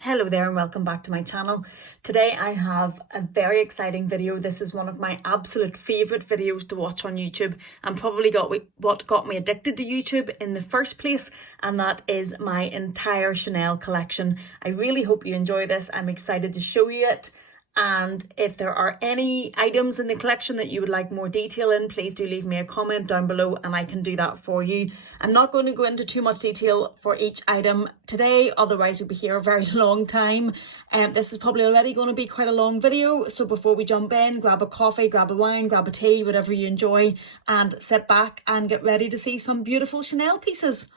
Hello there and welcome back to my channel. Today I have a very exciting video. This is one of my absolute favourite videos to watch on YouTube and probably what got me addicted to YouTube in the first place, and that is my entire Chanel collection. I really hope you enjoy this. I'm excited to show you it. And if there are any items in the collection that you would like more detail in, please do leave me a comment down below and I can do that for you. I'm not going to go into too much detail for each item today, otherwise we'll be here a very long time. This is probably already going to be quite a long video, so before we jump in, grab a coffee, grab a wine, grab a tea, whatever you enjoy, and sit back and get ready to see some beautiful Chanel pieces.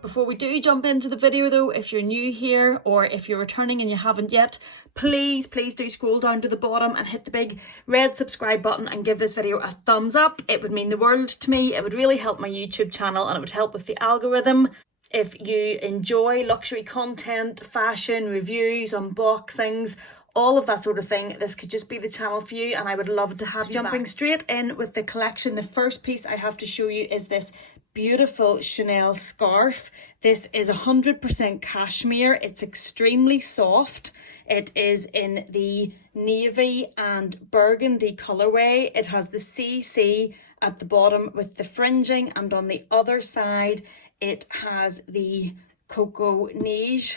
Before we do jump into the video though, if you're new here or if you're returning and you haven't yet, please do scroll down to the bottom and hit the big red subscribe button and give this video a thumbs up. It would mean the world to me. It would really help my YouTube channel and it would help with the algorithm. If you enjoy luxury content, fashion, reviews, unboxings, all of that sort of thing, this could just be the channel for you and I would love to have you. Jumping straight in with the collection, the first piece I have to show you is this beautiful Chanel scarf. This is 100% cashmere. It's extremely soft. It is in the navy and burgundy colorway. It has the CC at the bottom with the fringing, and on the other side it has the cocoa neige.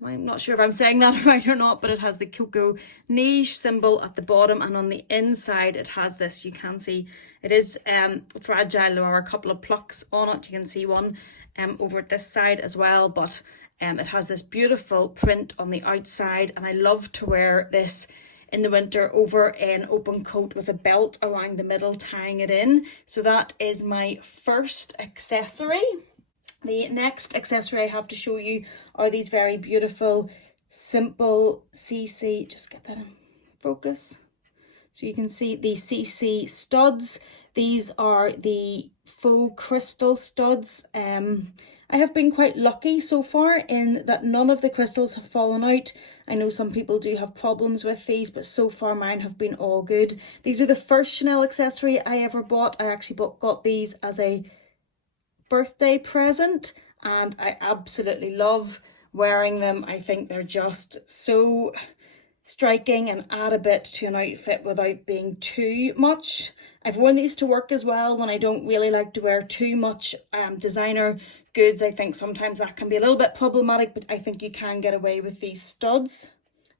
I'm not sure if I'm saying that right or not, but it has the cocoa neige symbol at the bottom, and on the inside it has this, you can see it is fragile. There are a couple of plucks on it. You can see one over at this side as well, but it has this beautiful print on the outside, and I love to wear this in the winter over an open coat with a belt around the middle tying it in. So that is my first accessory. The next accessory I have to show you are these very beautiful, simple CC, just get that in focus. So you can see the CC studs. These are the faux crystal studs. I have been quite lucky so far in that none of the crystals have fallen out. I know some people do have problems with these, but so far mine have been all good. These are the first Chanel accessory I ever bought. I actually got these as a birthday present and I absolutely love wearing them. I think they're just so striking and add a bit to an outfit without being too much. I've worn these to work as well when I don't really like to wear too much designer goods. I think sometimes that can be a little bit problematic, but I think you can get away with these studs.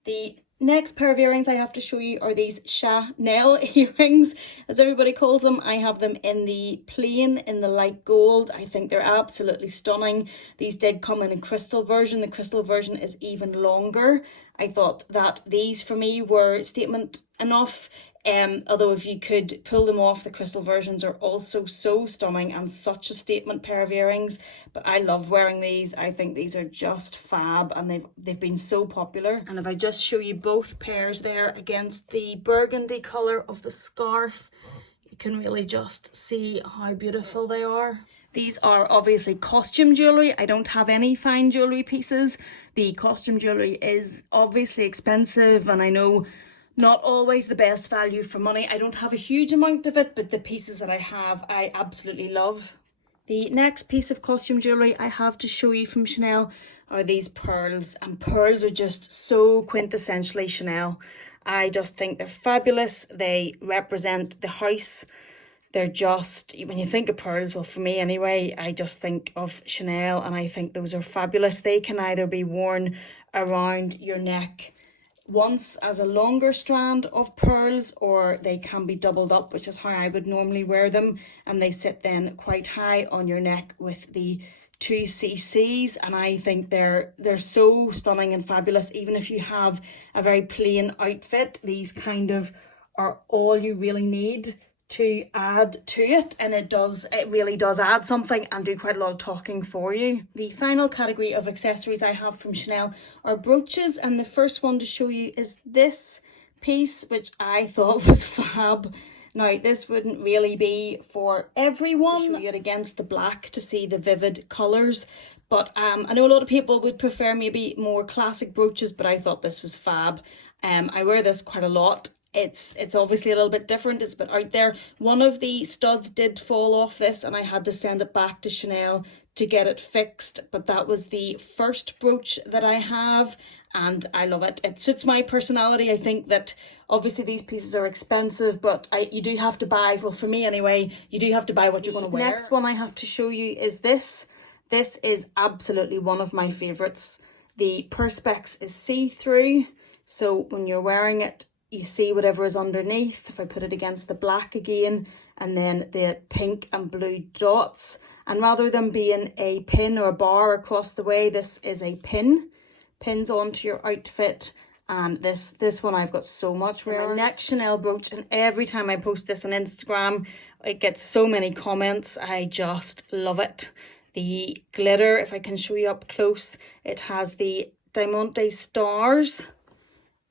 The next pair of earrings I have to show you are these Chanel earrings, as everybody calls them. I have them in the plain, in the light gold. I think they're absolutely stunning. These did come in a crystal version. The crystal version is even longer. I thought that these for me were statement enough. Although if you could pull them off, the crystal versions are also so stunning and such a statement pair of earrings. But I love wearing these. I think these are just fab and they've been so popular. And if I just show you both pairs there against the burgundy colour of the scarf, you can really just see how beautiful they are. These are obviously costume jewellery. I don't have any fine jewellery pieces. The costume jewellery is obviously expensive and I know not always the best value for money. I don't have a huge amount of it, but the pieces that I have, I absolutely love. The next piece of costume jewellery I have to show you from Chanel are these pearls, and pearls are just so quintessentially Chanel. I just think they're fabulous. They represent the house. They're just, when you think of pearls, well for me anyway, I just think of Chanel and I think those are fabulous. They can either be worn around your neck once as a longer strand of pearls, or they can be doubled up, which is how I would normally wear them, and they sit then quite high on your neck with the 2 CCs, and I think they're so stunning and fabulous. Even if you have a very plain outfit, these kind of are all you really need to add to it, and it really does add something and do quite a lot of talking for you. The final category of accessories I have from Chanel are brooches, and the first one to show you is this piece, which I thought was fab. Now this wouldn't really be for everyone. I'll show you it against the black to see the vivid colours, but I know a lot of people would prefer maybe more classic brooches, but I thought this was fab. I wear this quite a lot. it's obviously a little bit different, it's a bit out there. One of the studs did fall off this and I had to send it back to Chanel to get it fixed, but that was the first brooch that I have and I love it. It suits my personality. I think that obviously these pieces are expensive, but you do have to buy, well for me anyway, you do have to buy what you're going to wear. Next one I have to show you is this. This is absolutely one of my favourites. The perspex is see-through, so when you're wearing it you see whatever is underneath. If I put it against the black again, and then the pink and blue dots, and rather than being a pin or a bar across the way, this is a pins onto your outfit. And this one I've got so much wearing. My next Chanel brooch, and every time I post this on Instagram it gets so many comments. I just love it. The glitter, if I can show you up close, it has the diamante stars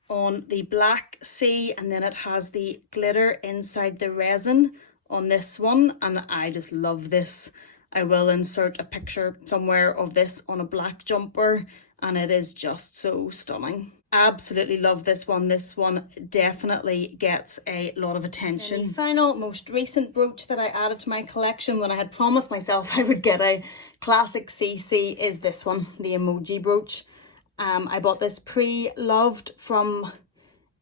on the black C, and then it has the glitter inside the resin on this one, and I just love this. I will insert a picture somewhere of this on a black jumper, and it is just so stunning. Absolutely love this one. This one definitely gets a lot of attention. And the final, most recent brooch that I added to my collection when I had promised myself I would get a classic CC is this one, the Emoji Brooch. I bought this pre-loved from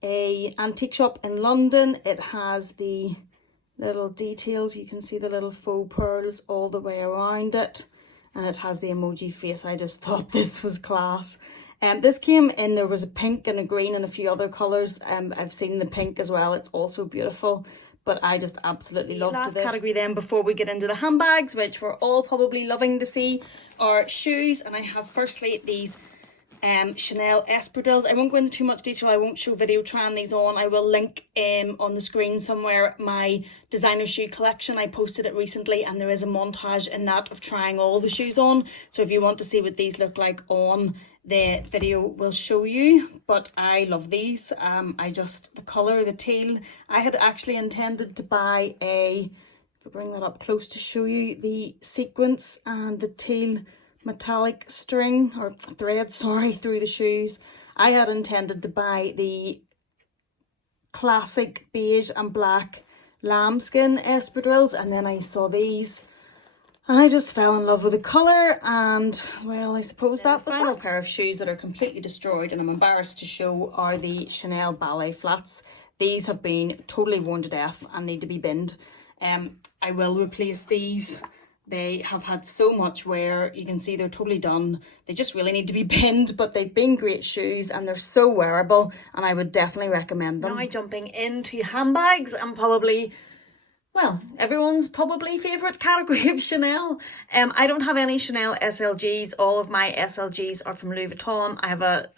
a antique shop in London. It has the little details. You can see the little faux pearls all the way around it. And it has the emoji face. I just thought this was class. This came in, there was a pink and a green and a few other colours. I've seen the pink as well. It's also beautiful. But I just absolutely loved this. Last category then before we get into the handbags, which we're all probably loving to see, are shoes. And I have firstly these Chanel Espadrilles. I won't go into too much detail. I won't show video trying these on. I will link on the screen somewhere my designer shoe collection. I posted it recently and there is a montage in that of trying all the shoes on. So if you want to see what these look like on, the video will show you. But I love these. The colour, the teal. I had actually intended to buy if I bring that up close to show you the sequins and the teal metallic string or thread, sorry, through the shoes. I had intended to buy the classic beige and black lambskin espadrilles, and then I saw these and I just fell in love with the colour, and well, I suppose that was the final pair of shoes that are completely destroyed and I'm embarrassed to show are the Chanel Ballet flats. These have been totally worn to death and need to be binned. I will replace these. They have had so much wear. You can see they're totally done. They just really need to be binned, but they've been great shoes and they're so wearable and I would definitely recommend them. Now jumping into handbags, and probably, well, everyone's probably favourite category of Chanel. I don't have any Chanel SLGs. All of my SLGs are from Louis Vuitton. I have a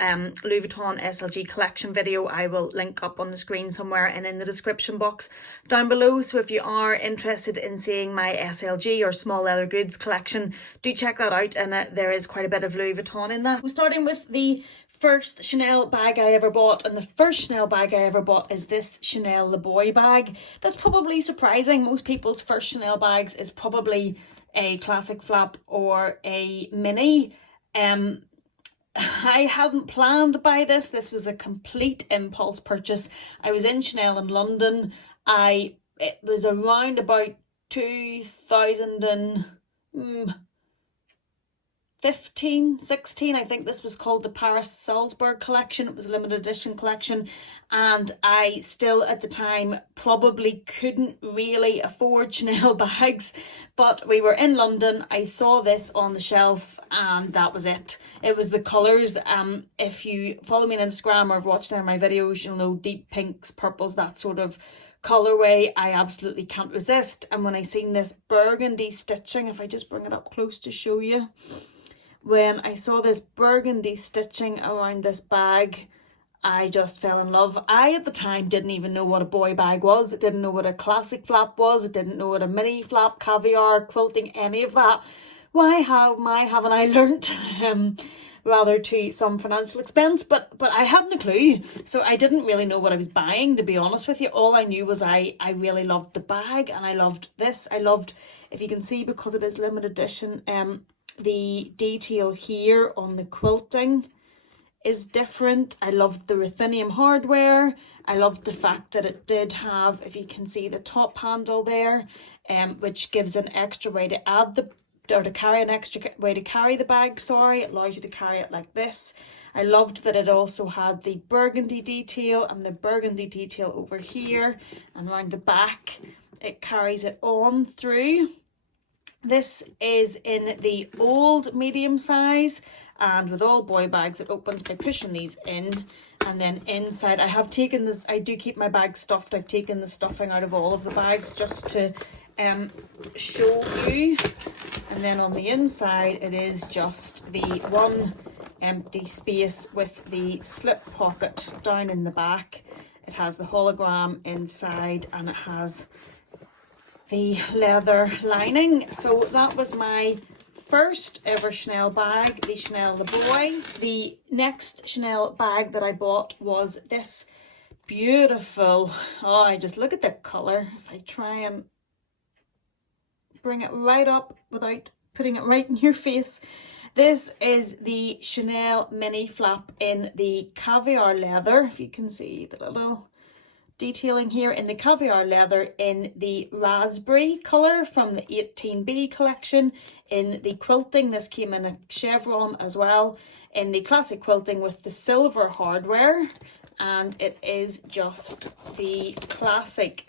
Louis Vuitton SLG collection video. I will link up on the screen somewhere and in the description box down below. So if you are interested in seeing my SLG or small leather goods collection, do check that out. And there is quite a bit of Louis Vuitton in that. We're starting with the first Chanel bag I ever bought, and the first Chanel bag I ever bought is this Chanel the boy bag. That's probably surprising. Most people's first Chanel bags is probably a classic flap or a mini. I hadn't planned to buy this. This was a complete impulse purchase. I was in Chanel in London. It was around about 2015, 16, I think this was called the Paris Salzburg collection. It was a limited edition collection, and I still at the time probably couldn't really afford Chanel bags, but we were in London. I saw this on the shelf and that was it. It was the colours. If you follow me on Instagram or have watched any of my videos, you'll know deep pinks, purples, that sort of colorway I absolutely can't resist. And when I seen this burgundy stitching, if I just bring it up close to show you, when I saw this burgundy stitching around this bag, I just fell in love. I at the time didn't even know what a boy bag was. I didn't know what a classic flap was. I didn't know what a mini flap, caviar, quilting, any of that. Why haven't I learnt? Rather to some financial expense, but I hadn't a clue, so I didn't really know what I was buying, to be honest with you. All I knew was I really loved the bag and I loved this. I loved, if you can see, because it is limited edition, the detail here on the quilting is different. I loved the ruthenium hardware. I loved the fact that it did have, if you can see, the top handle there, which gives an extra way to add the, or to carry an extra way to carry the bag, sorry. It allows you to carry it like this. I loved that it also had the burgundy detail and the burgundy detail over here and around the back. It carries it on through. This is in the old medium size, and with all boy bags it opens by pushing these in, and then inside I have taken this, I do keep my bag stuffed, I've taken the stuffing out of all of the bags just to show you. And then on the inside it is just the one empty space with the slip pocket down in the back. It has the hologram inside and it has the leather lining. So that was my first ever Chanel bag, the Chanel the Boy. The next Chanel bag that I bought was this beautiful, oh, I just look at the colour. If I try and bring it right up without putting it right in your face. This is the Chanel mini flap in the Caviar leather. If you can see the little detailing here in the Caviar leather in the raspberry colour from the 18B collection. In the quilting, this came in a chevron as well. In the classic quilting with the silver hardware, and it is just the classic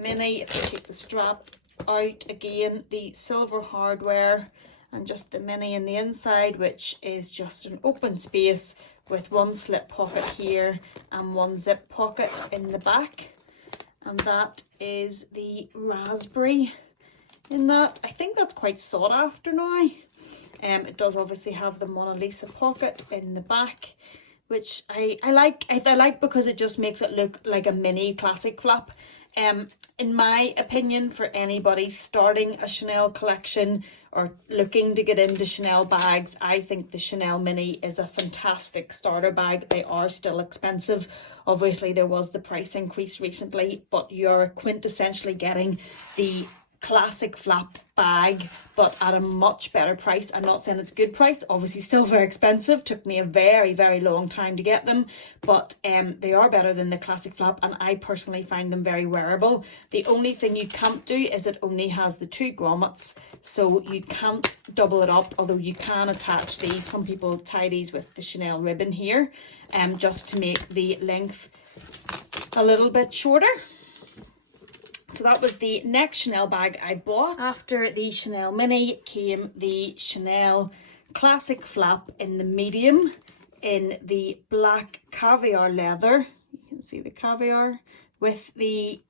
mini. If you take the strap out again, the silver hardware and just the mini in the inside, which is just an open space with one slip pocket here and one zip pocket in the back. And that is the raspberry in that. I think that's quite sought after now. It does obviously have the Mona Lisa pocket in the back, which I like because it just makes it look like a mini classic flap. In my opinion, for anybody starting a Chanel collection or looking to get into Chanel bags, I think the Chanel Mini is a fantastic starter bag. They are still expensive. Obviously, there was the price increase recently, but you're quintessentially getting the classic flap bag, but at a much better price. I'm not saying it's a good price, obviously still very expensive, took me a very long time to get them, but they are better than the classic flap, and I personally find them very wearable. The only thing you can't do is it only has the 2 grommets, so you can't double it up, although you can attach these. Some people tie these with the Chanel ribbon here, just to make the length a little bit shorter. So that was the next Chanel bag I bought. After the Chanel Mini came the Chanel Classic Flap in the medium in the black Caviar leather. You can see the Caviar with the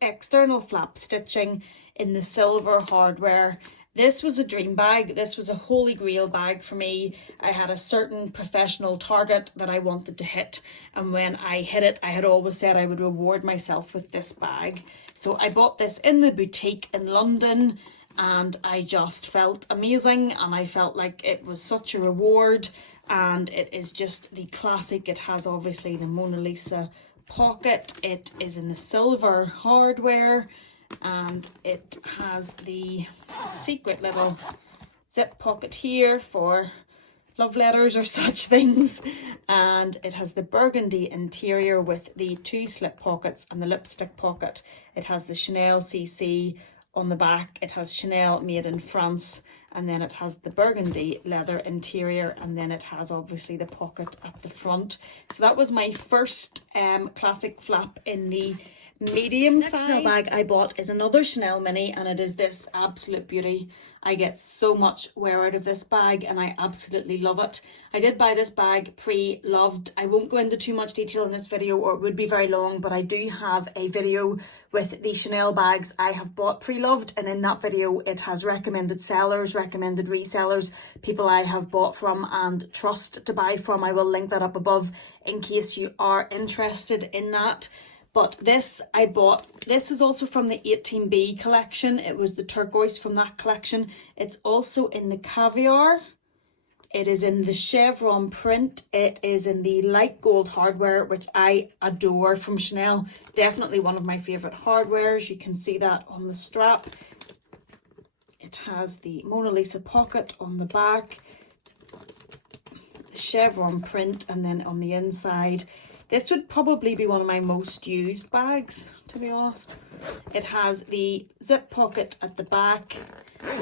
external flap stitching in the silver hardware. This was a dream bag. This was a holy grail bag for me. I had a certain professional target that I wanted to hit, and when I hit it, I had always said I would reward myself with this bag. So I bought this in the boutique in London, and I just felt amazing, and I felt like it was such a reward. And it is just the classic. It has obviously the Mona Lisa pocket. It is in the silver hardware, and it has the secret little zip pocket here for love letters or such things, and it has the burgundy interior with the 2 slip pockets and the lipstick pocket. It has the Chanel CC on the back, it has Chanel made in France, and then it has the burgundy leather interior, and then it has obviously the pocket at the front. So that was my first classic flap in the medium size. The Chanel bag I bought is another Chanel Mini, and it is this absolute beauty. I get so much wear out of this bag and I absolutely love it. I did buy this bag pre-loved. I won't go into too much detail in this video or it would be very long, but I do have a video with the Chanel bags I have bought pre-loved, and in that video it has recommended sellers, recommended resellers, people I have bought from and trust to buy from. I will link that up above in case you are interested in that. But this I bought, this is also from the 18B collection. It was the turquoise from that collection. It's also in the Caviar. It is in the chevron print. It is in the light gold hardware, which I adore from Chanel. Definitely one of my favourite hardwares. You can see that on the strap. It has the Mona Lisa pocket on the back. chevron print, and then on the inside, this would probably be one of my most used bags, to be honest. It has the zip pocket at the back,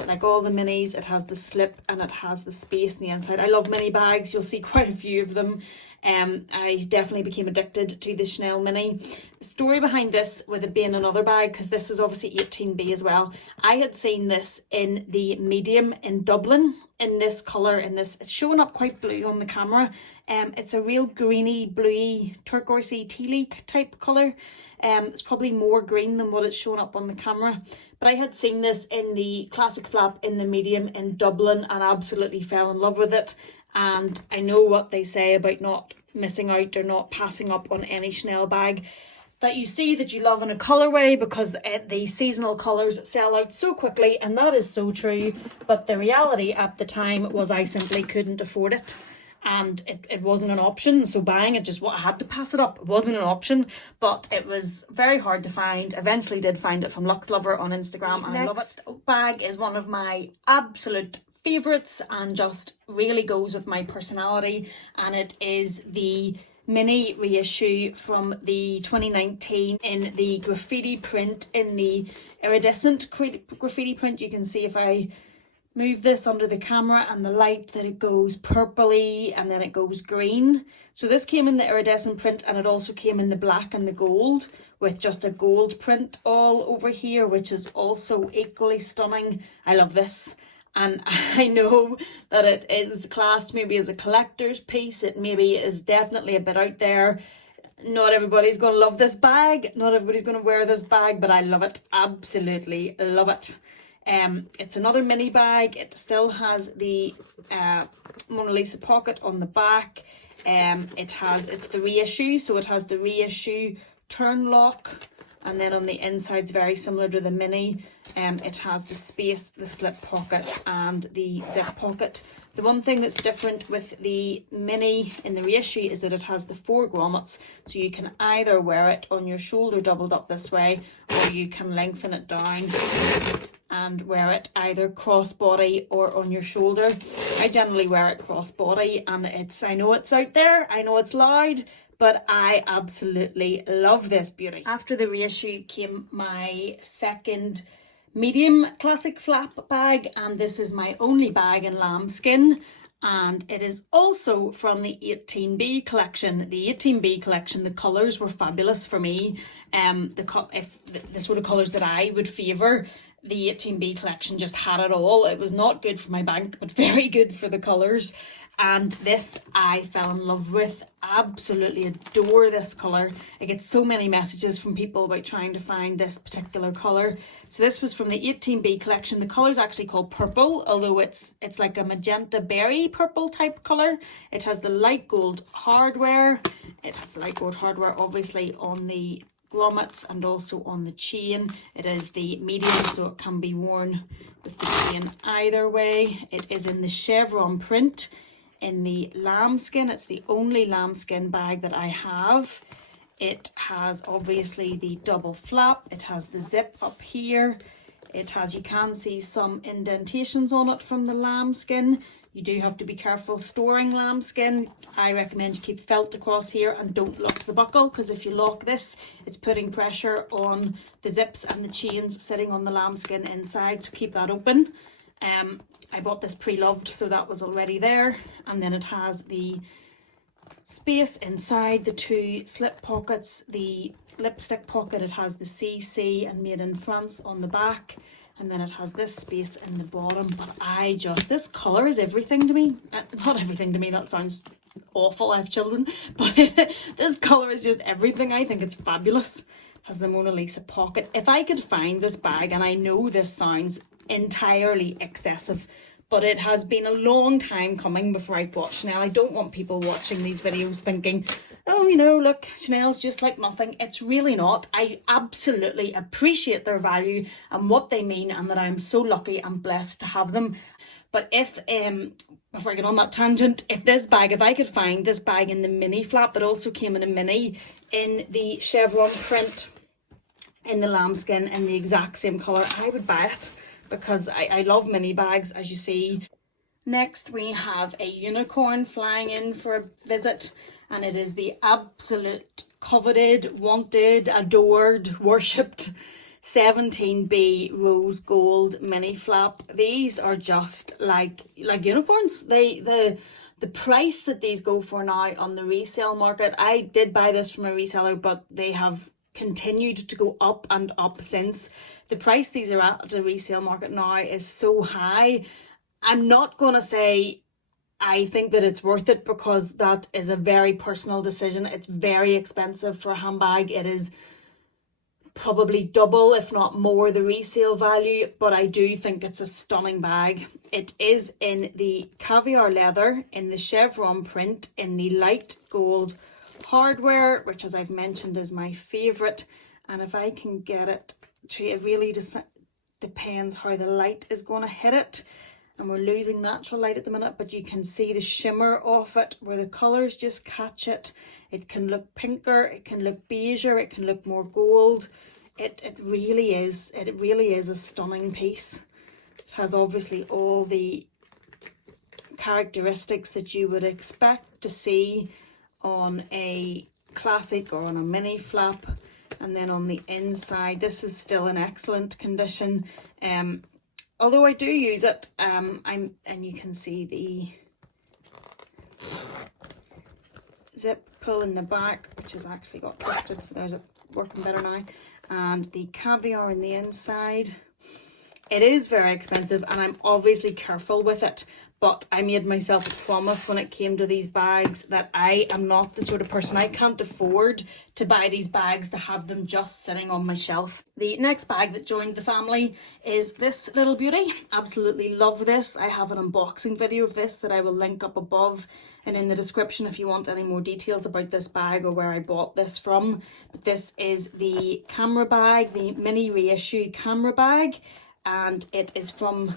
like all the minis. It has the slip and it has the space on the inside. I love mini bags. You'll see quite a few of them. I definitely became addicted to the Chanel Mini. The story behind this, with it being another bag, because this is obviously 18B as well, I had seen this in the medium in Dublin, in this colour, in this, it's showing up quite blue on the camera. It's a real greeny, bluey, turquoisey, tealy type colour. It's probably more green than what it's showing up on the camera. But I had seen this in the classic flap in the medium in Dublin and absolutely fell in love with it. And I know what they say about not missing out or not passing up on any Chanel bag that you see that you love in a colourway, because the seasonal colours sell out so quickly, and that is so true. But the reality at the time was I simply couldn't afford it, and it wasn't an option. So buying it, just what I had to pass it up. It wasn't an option, but it was very hard to find. Eventually did find it from Lux Lover on Instagram, and I love it. Bag is one of my absolute favourites and just really goes with my personality, and it is the mini reissue from the 2019 in the graffiti print, in the iridescent graffiti print. You can see if I move this under the camera and the light that it goes purpley and then it goes green. So this came in the iridescent print, and it also came in the black and the gold with just a gold print all over here, which is also equally stunning. I love this. And I know that it is classed maybe as a collector's piece. It maybe is definitely a bit out there. Not everybody's going to love this bag. Not everybody's going to wear this bag, but I love it. Absolutely love it. It's another mini bag. It still has the Mona Lisa pocket on the back. It's the reissue, so it has the reissue turn lock. And then on the inside's very similar to the mini. It has the space, the slip pocket and the zip pocket. The one thing that's different with the mini in the reissue is that it has the 4 grommets, so you can either wear it on your shoulder doubled up this way, or you can lengthen it down and wear it either crossbody or on your shoulder. I generally wear it crossbody, and I know it's out there, I know it's loud, but I absolutely love this beauty. After the reissue came my second medium classic flap bag, and this is my only bag in lambskin, and it is also from the 18B collection. The 18B collection, the colours were fabulous for me. The sort of colours that I would favour, the 18B collection just had it all. It was not good for my bank, but very good for the colours. And this I fell in love with. Absolutely adore this colour. I get so many messages from people about trying to find this particular colour. So this was from the 18B collection. The colour is actually called purple, although it's like a magenta berry purple type colour. It has the light gold hardware. It has the light gold hardware obviously on the grommets and also on the chain. It is the medium, so it can be worn with the chain either way. It is in the chevron print, in the lambskin. It's the only lambskin bag that I have. It has obviously the double flap. It has the zip up here. It has, you can see some indentations on it from the lambskin. You do have to be careful storing lambskin. I recommend you keep felt across here and don't lock the buckle, because if you lock this, it's putting pressure on the zips and the chains sitting on the lambskin inside, so keep that open. I bought this pre-loved, so that was already there. And then it has the space inside, the 2 slip pockets, the lipstick pocket. It has the CC and Made in France on the back. And then it has this space in the bottom. But this colour is everything to me. Not everything to me, that sounds awful, I have children. But this colour is just everything. I think it's fabulous. It has the Mona Lisa pocket. If I could find this bag, and I know this sounds entirely excessive, but it has been a long time coming before I bought Chanel. I don't want people watching these videos thinking, oh, you know, look, Chanel's just like nothing. It's really not. I absolutely appreciate their value and what they mean, and that I'm so lucky and blessed to have them. But if, before I get on that tangent, if I could find this bag in the mini flap, but also came in a mini in the chevron print, in the lambskin, in the exact same colour, I would buy it, because I love mini bags, as you see. Next we have a unicorn flying in for a visit, and it is the absolute coveted, wanted, adored, worshipped 17B rose gold mini flap. These are just like unicorns. The price that these go for now on the resale market, I did buy this from a reseller, but they have continued to go up and up since. The price these are at the resale market now is so high. I'm not going to say I think that it's worth it, because that is a very personal decision. It's very expensive for a handbag. It is probably double, if not more, the resale value, but I do think it's a stunning bag. It is in the caviar leather, in the chevron print, in the light gold hardware, which, as I've mentioned, is my favourite. And if I can get it to, it really depends how the light is going to hit it. And we're losing natural light at the minute, but you can see the shimmer of it, where the colours just catch it. It can look pinker, it can look beiger, it can look more gold. It really is a stunning piece. It has obviously all the characteristics that you would expect to see on a classic or on a mini flap. And then on the inside, this is still in excellent condition. Although I do use it, and you can see the zip pull in the back, which has actually got twisted, so there's it working better now. And the caviar in the inside. It is very expensive, and I'm obviously careful with it, but I made myself a promise when it came to these bags that I am not the sort of person, I can't afford to buy these bags to have them just sitting on my shelf. The next bag that joined the family is this little beauty. Absolutely love this. I have an unboxing video of this that I will link up above and in the description if you want any more details about this bag or where I bought this from. But this is the camera bag, the mini reissue camera bag, and it is from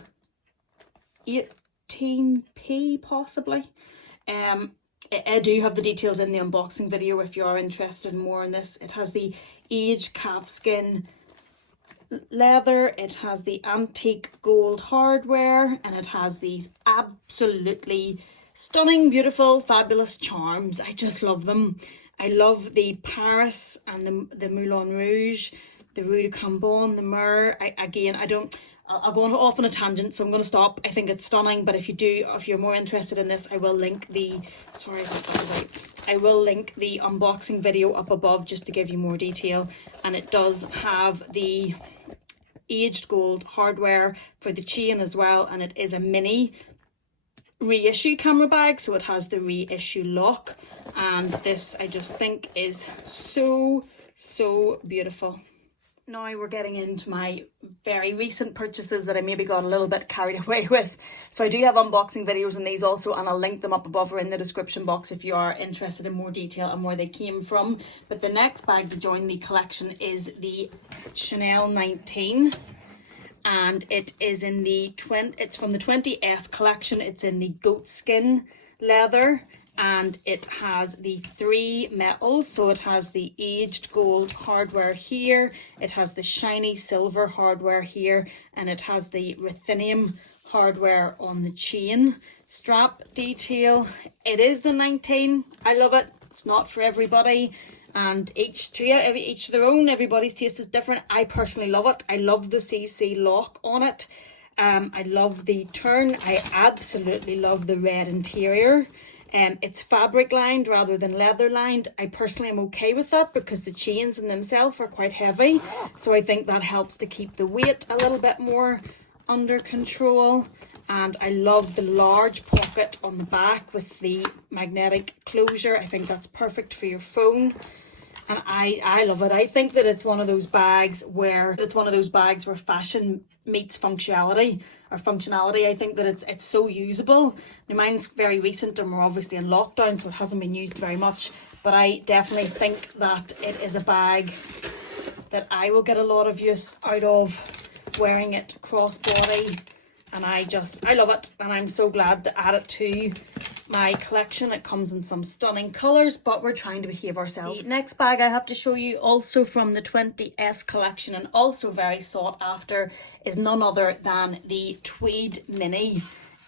18p possibly. I do have the details in the unboxing video if you are interested in more in this. It has the aged calfskin leather, it has the antique gold hardware, and it has these absolutely stunning, beautiful, fabulous charms. I just love them. I love the Paris and the Moulin Rouge, the Rue de Cambon, the Myrrh. I'll go off on a tangent, so I'm going to stop. I think it's stunning, but if you're more interested in this, I will link the, I will link the unboxing video up above just to give you more detail. And it does have the aged gold hardware for the chain as well, and it is a mini reissue camera bag, so it has the reissue lock, and this I just think is so beautiful. Now we're getting into my very recent purchases that I maybe got a little bit carried away with. So I do have unboxing videos on these also, and I'll link them up above or in the description box if you are interested in more detail and where they came from. But the next bag to join the collection is the Chanel 19. And it is in the it's from the 20S collection. It's in the goat skin leather, and it has the 3 metals. So it has the aged gold hardware here, it has the shiny silver hardware here, and it has the ruthenium hardware on the chain strap detail. It is the 19. I love it. It's not for everybody, and each to their own. Everybody's taste is different. I personally love it. I love the CC lock on it. I love the turn. I absolutely love the red interior. It's fabric lined rather than leather lined. I personally am okay with that because the chains in themselves are quite heavy, so I think that helps to keep the weight a little bit more under control. And I love the large pocket on the back with the magnetic closure. I think that's perfect for your phone, and I love it. I think that it's one of those bags where fashion meets functionality. I think that it's so usable. Now, mine's very recent and we're obviously in lockdown, so it hasn't been used very much, but I definitely think that it is a bag that I will get a lot of use out of wearing it crossbody. And I love it, and I'm so glad to add it to my collection. It comes in some stunning colours, but we're trying to behave ourselves. The next bag I have to show you, also from the 20S collection and also very sought after, is none other than the Tweed Mini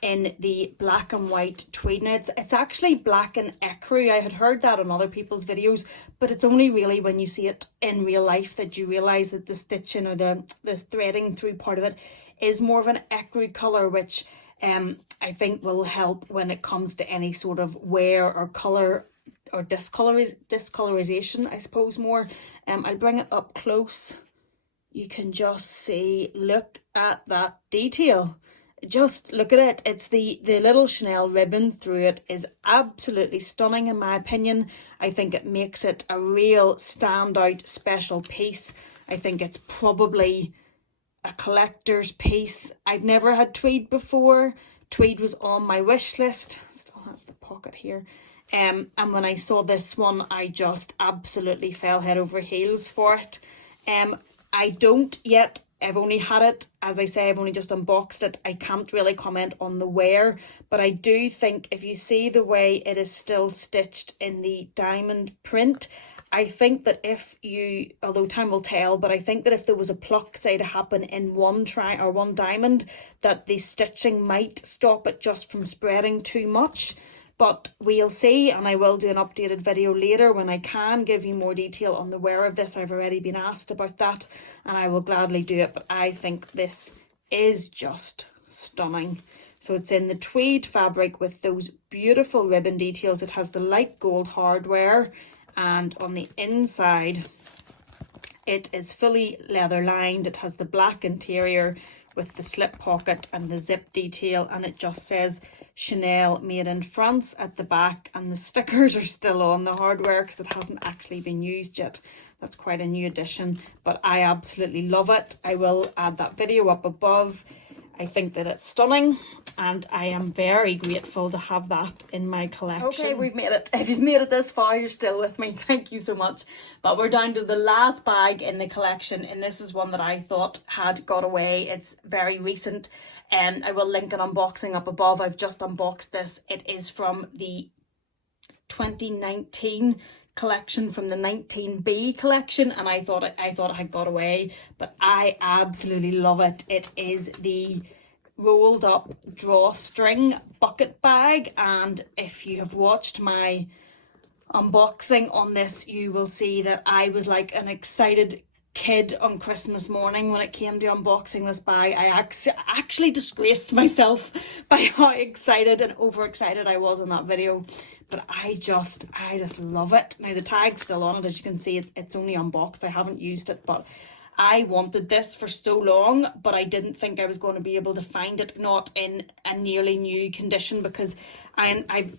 in the black and white tweed. Now it's actually black and ecru. I had heard that on other people's videos, but it's only really when you see it in real life that you realise that the stitching or the threading through part of it is more of an ecru colour, which I think will help when it comes to any sort of wear or colour or discolorization, I suppose more. I'll bring it up close. You can just see, look at that detail. Just look at it. It's the little Chanel ribbon through it is absolutely stunning in my opinion. I think it makes it a real standout special piece. I think it's probably a collector's piece. I've never had tweed before. Tweed was on my wish list. Still has the pocket here. And when I saw this one, I just absolutely fell head over heels for it. I don't yet. I've only had it, as I say, I've only just unboxed it. I can't really comment on the wear, but I do think if you see the way it is still stitched in the diamond print, I think that if you, although time will tell, but I think that if there was a pluck, say, to happen in one diamond, that the stitching might stop it just from spreading too much. But we'll see, and I will do an updated video later when I can give you more detail on the wear of this. I've already been asked about that, and I will gladly do it, but I think this is just stunning. So it's in the tweed fabric with those beautiful ribbon details. It has the light gold hardware, and on the inside it is fully leather lined. It has the black interior with the slip pocket and the zip detail, and it just says Chanel made in France at the back, and the stickers are still on the hardware because it hasn't actually been used yet. That's quite a new addition, but I absolutely love it. I will add that video up above. I think that it's stunning, and I am very grateful to have that in my collection. Okay, we've made it. If you've made it this far, you're still with me. Thank you so much. But we're down to the last bag in the collection, and this is one that I thought had got away. It's very recent, and I will link an unboxing up above. I've just unboxed this. It is from the 2019 collection, from the 19B collection, and I thought it had got away, but I absolutely love it. It is the rolled up drawstring bucket bag, and if you have watched my unboxing on this, you will see that I was like an excited kid on Christmas morning when it came to unboxing this bag. I actually disgraced myself by how excited and overexcited I was in that video. But I just love it. Now the tag's still on it, as you can see. It's only unboxed. I haven't used it, but I wanted this for so long, but I didn't think I was going to be able to find it not in a nearly new condition, because I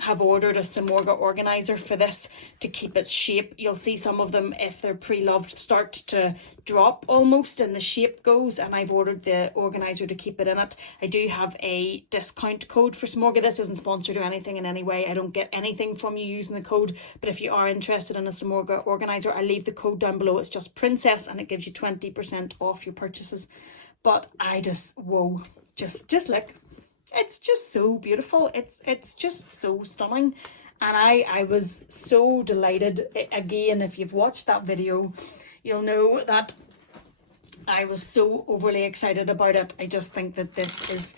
have ordered a Samorga organizer for this to keep its shape. You'll see some of them, if they're pre-loved, start to drop almost and the shape goes, and I've ordered the organizer to keep it in it. I do have a discount code for Samorga. This isn't sponsored or anything in any way. I don't get anything from you using the code, but if you are interested in a Samorga organizer, I'll leave the code down below. It's just Princess, and it gives you 20% off your purchases. But I just, whoa, just look. It's just so beautiful. It's just so stunning, and I was so delighted. Again, if you've watched that video, you'll know that I was so overly excited about it. I just think that this is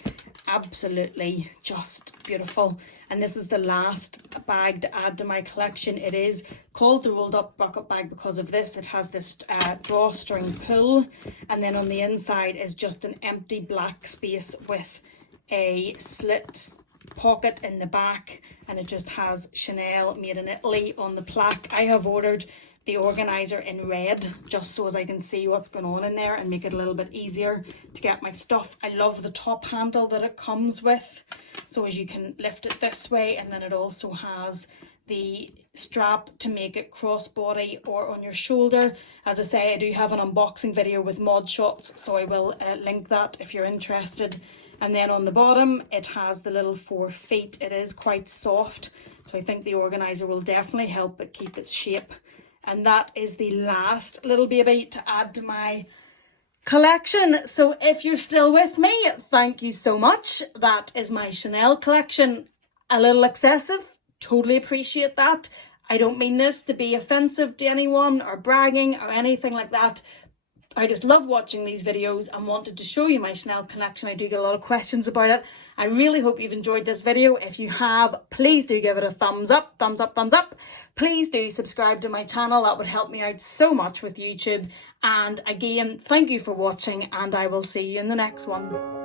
absolutely just beautiful, and this is the last bag to add to my collection. It is called the rolled up bucket bag because of this. It has this drawstring pull, and then on the inside is just an empty black space with a slit pocket in the back, and it just has Chanel made in Italy on the plaque. I have ordered the organizer in red just so as I can see what's going on in there and make it a little bit easier to get my stuff. I love the top handle that it comes with, so as you can lift it this way, and then it also has the strap to make it crossbody or on your shoulder. As I say, I do have an unboxing video with mod shots, so I will link that if you're interested. And then on the bottom, it has the little 4 feet. It is quite soft, so I think the organizer will definitely help it keep its shape. And that is the last little baby to add to my collection. So if you're still with me, thank you so much. That is my Chanel collection. A little excessive, totally appreciate that. I don't mean this to be offensive to anyone or bragging or anything like that, I just love watching these videos and wanted to show you my Chanel collection. I do get a lot of questions about it. I really hope you've enjoyed this video. If you have, please do give it a thumbs up, thumbs up, thumbs up. Please do subscribe to my channel. That would help me out so much with YouTube. And again, thank you for watching, and I will see you in the next one.